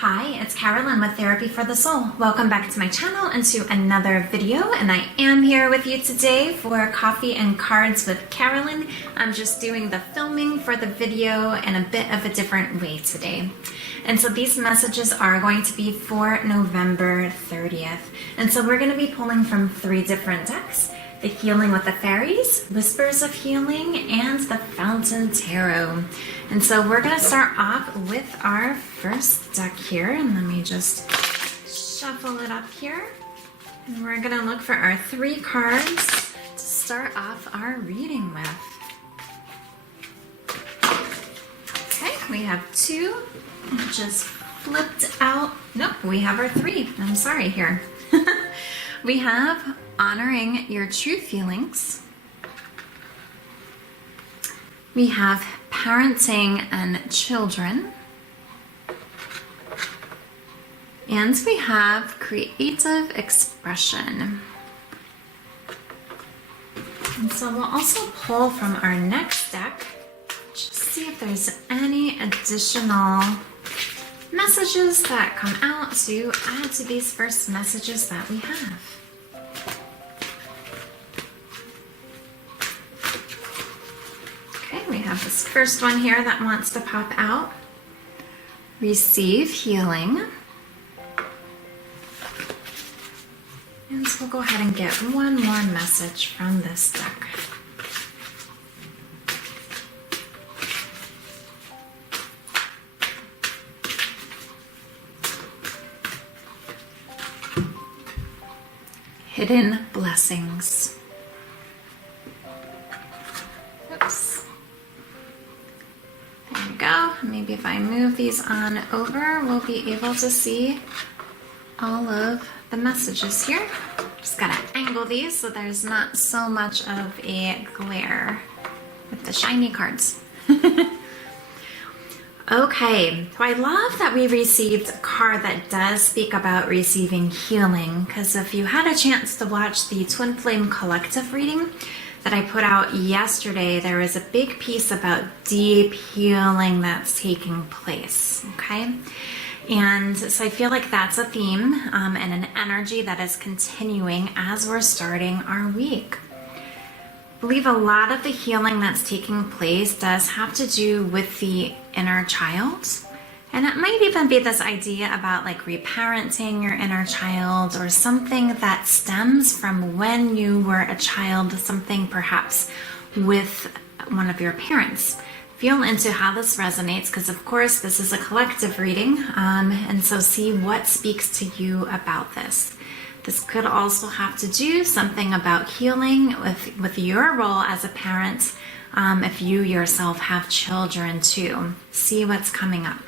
Hi, it's Carolyn with Therapy for the Soul. Welcome back to my channel and to another video, and I am here with you today for Coffee and Cards with Carolyn. I'm just doing the filming for the video in a bit of a different way today. And so these messages are going to be for November 30th. And so we're going to be pulling from 3 different decks: the Healing with the Fairies, Whispers of Healing, and the Fountain Tarot. And so we're going to start off with our first deck here, and let me just shuffle it up here. And we're going to look for our 3 cards to start off our reading with. Okay, we have 2. Just flipped out. Nope, we have our 3. I'm sorry here. We have Honoring Your True Feelings. We have Parenting and Children. And we have Creative Expression. And so we'll also pull from our next deck, just see if there's any additional messages that come out to add to these first messages that we have. We have this first one here that wants to pop out. Receive healing. And so we'll go ahead and get one more message from this deck. Hidden Blessings. Maybe if I move these on over, we'll be able to see all of the messages here. Just gotta angle these so there's not so much of a glare with the shiny cards. Okay, so I love that we received a card that does speak about receiving healing, because if you had a chance to watch the Twin Flame Collective reading that I put out yesterday, there was a big piece about deep healing that's taking place, okay? And so I feel like that's a theme and an energy that is continuing as we're starting our week. I believe a lot of the healing that's taking place does have to do with the inner child. And it might even be this idea about like reparenting your inner child, or something that stems from when you were a child, something perhaps with one of your parents. Feel into how this resonates, because of course this is a collective reading, and so see what speaks to you about this. This could also have to do something about healing with your role as a parent, if you yourself have children too. See what's coming up.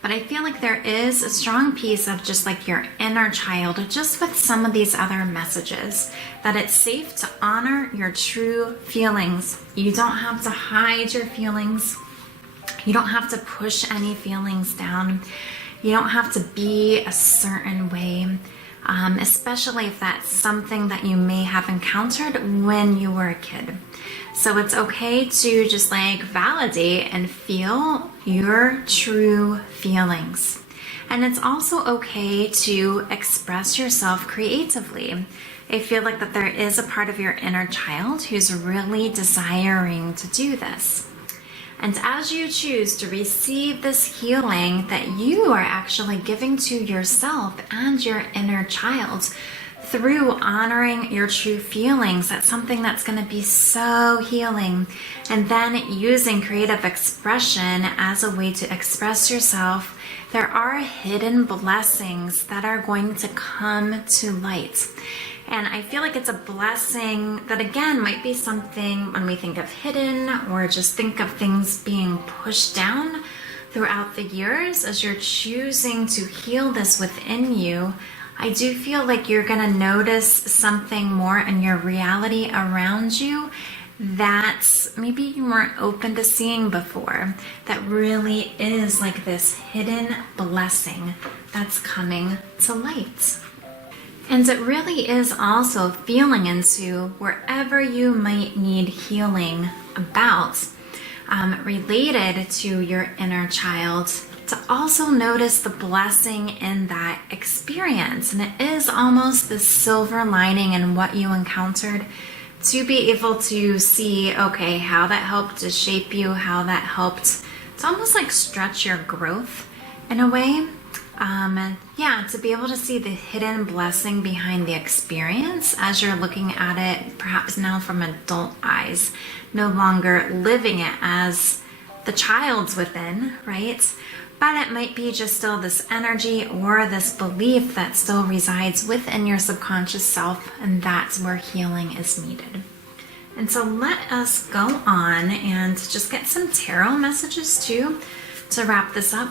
But I feel like there is a strong piece of just like your inner child, just with some of these other messages, that it's safe to honor your true feelings. You don't have to hide your feelings. You don't have to push any feelings down. You don't have to be a certain way, especially if that's something that you may have encountered when you were a kid. So it's okay to just like validate and feel your true feelings. And it's also okay to express yourself creatively. I feel like that there is a part of your inner child who's really desiring to do this. And as you choose to receive this healing that you are actually giving to yourself and your inner child, through honoring your true feelings, that's something that's going to be so healing. And then using creative expression as a way to express yourself, there are hidden blessings that are going to come to light. And I feel like it's a blessing that, again, might be something when we think of hidden, or just think of things being pushed down throughout the years. As you're choosing to heal this within you, I do feel like you're going to notice something more in your reality around you that maybe you weren't open to seeing before, that really is like this hidden blessing that's coming to light. And it really is also feeling into wherever you might need healing about, related to your inner child. to also notice the blessing in that experience. And it is almost the silver lining in what you encountered, to be able to see, okay, how that helped to shape you, how that helped to almost like stretch your growth in a way. Yeah, to be able to see the hidden blessing behind the experience as you're looking at it, perhaps now from adult eyes, no longer living it as the child's within, right? But it might be just still this energy or this belief that still resides within your subconscious self, and that's where healing is needed. And so let us go on and just get some tarot messages too to wrap this up.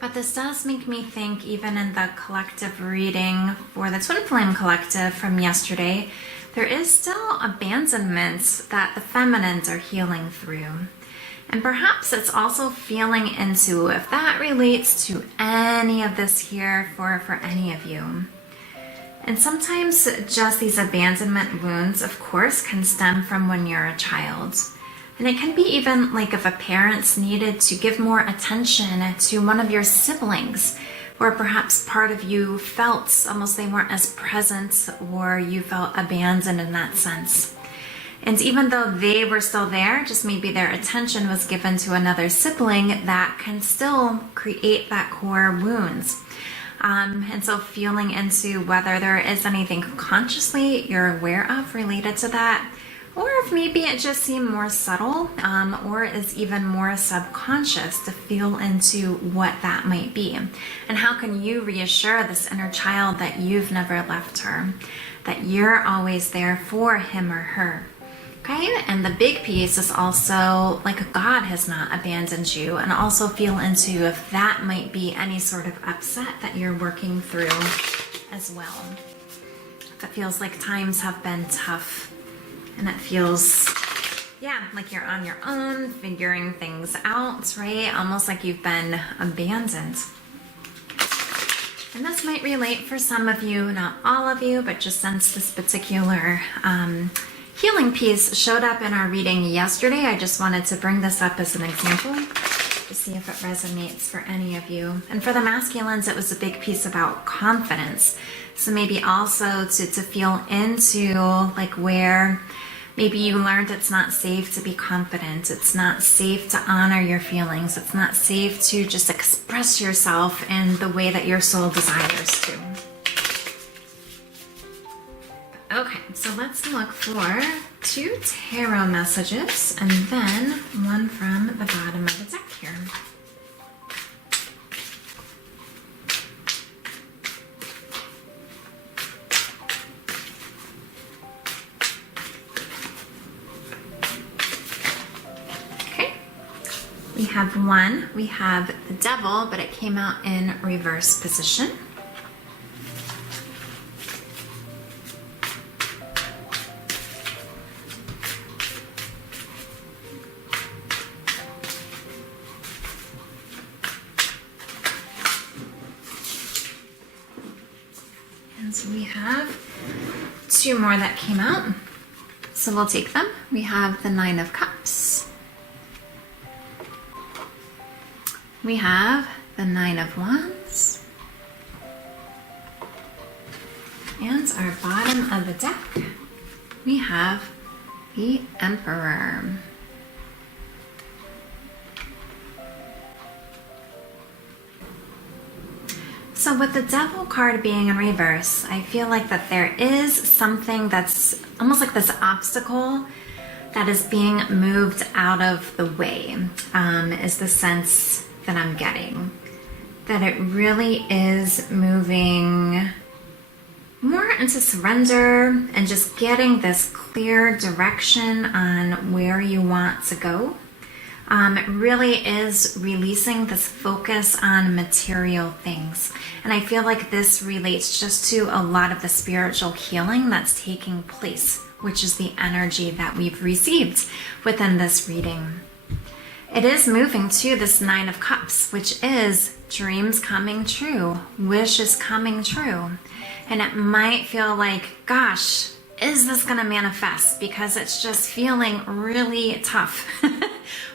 But this does make me think, even in the collective reading for the Twin Flame Collective from yesterday, there is still abandonment that the feminines are healing through. And perhaps it's also feeling into if that relates to any of this here for any of you. And sometimes just these abandonment wounds, of course, can stem from when you're a child. And it can be even like if a parent's needed to give more attention to one of your siblings, or perhaps part of you felt almost they weren't as present, or you felt abandoned in that sense. And even though they were still there, just maybe their attention was given to another sibling, that can still create that core wounds. And so feeling into whether there is anything consciously you're aware of related to that, or if maybe it just seemed more subtle, or is even more subconscious, to feel into what that might be. And how can you reassure this inner child that you've never left her, that you're always there for him or her. Okay, and the big piece is also like God has not abandoned you, and also feel into if that might be any sort of upset that you're working through as well. If it feels like times have been tough, and it feels, yeah, like you're on your own, figuring things out, right? Almost like you've been abandoned. And this might relate for some of you, not all of you, but just since this particular healing piece showed up in our reading yesterday, I just wanted to bring this up as an example to see if it resonates for any of you. And for the masculines, it was a big piece about confidence. So maybe also to feel into like where maybe you learned it's not safe to be confident. It's not safe to honor your feelings. It's not safe to just express yourself in the way that your soul desires to. Okay, so let's look for 2 tarot messages and then one from the bottom of the deck here. Okay, we have one. We have the Devil, but it came out in reverse position. So we have 2 more that came out, so we'll take them. We have the 9 of Cups. We have the 9 of Wands. And our bottom of the deck, we have the Emperor. So with the Devil card being in reverse, I feel like that there is something that's almost like this obstacle that is being moved out of the way, is the sense that I'm getting. That it really is moving more into surrender and just getting this clear direction on where you want to go. It really is releasing this focus on material things. And I feel like this relates just to a lot of the spiritual healing that's taking place, which is the energy that we've received within this reading. It is moving to this 9 of Cups, which is dreams coming true, wishes coming true. And it might feel like, gosh, is this going to manifest? Because it's just feeling really tough.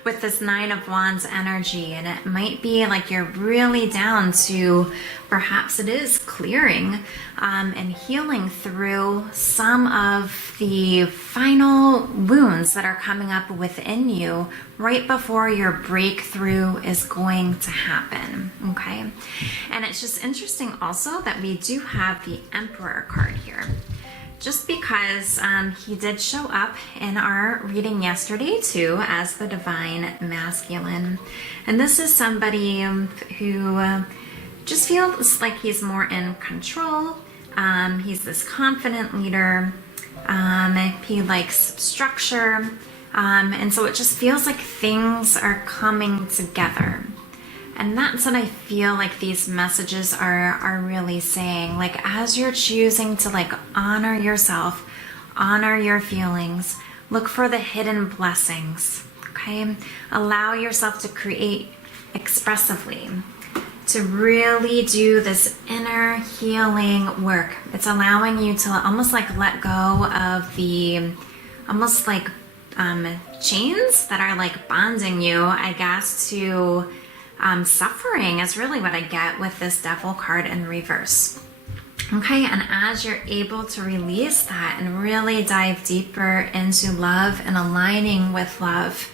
with this Nine of Wands energy, and it might be like you're really down to, perhaps it is clearing and healing through some of the final wounds that are coming up within you right before your breakthrough is going to happen, okay? And it's just interesting also that we do have the Emperor card here. Just because he did show up in our reading yesterday too as the Divine Masculine. And this is somebody who just feels like he's more in control. He's this confident leader. He likes structure. And so it just feels like things are coming together. And that's what I feel like these messages are really saying. Like, as you're choosing to like honor yourself, honor your feelings, look for the hidden blessings, okay? Allow yourself to create expressively, to really do this inner healing work. It's allowing you to almost like let go of the, almost like chains that are like bonding you, I guess, to suffering is really what I get with this Devil card in reverse. Okay, and as you're able to release that and really dive deeper into love and aligning with love,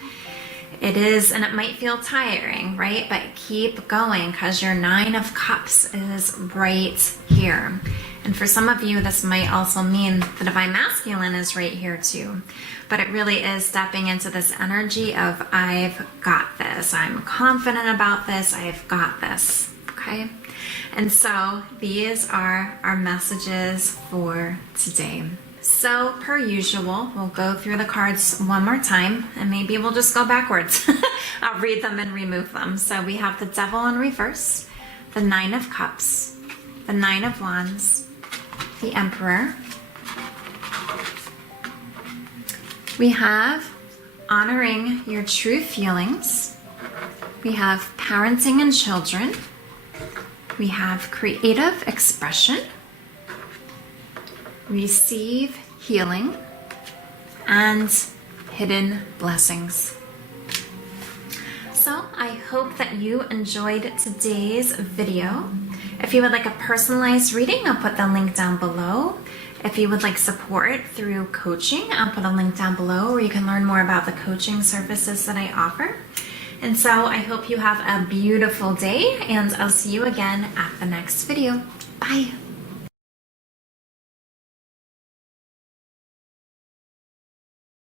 it is, and it might feel tiring, right? But keep going, because your Nine of Cups is right here. And for some of you, this might also mean the Divine Masculine is right here too. But it really is stepping into this energy of, I've got this. I'm confident about this. I've got this. Okay? And so these are our messages for today. So per usual, we'll go through the cards one more time, and maybe we'll just go backwards. I'll read them and remove them. So we have the Devil in reverse, the Nine of Cups, the Nine of Wands, the Emperor. We have honoring your true feelings. We have parenting and children. We have creative expression. Receive healing, and hidden blessings. So I hope that you enjoyed today's video. If you would like a personalized reading, I'll put the link down below. If you would like support through coaching, I'll put a link down below where you can learn more about the coaching services that I offer. And so I hope you have a beautiful day, and I'll see you again at the next video. Bye.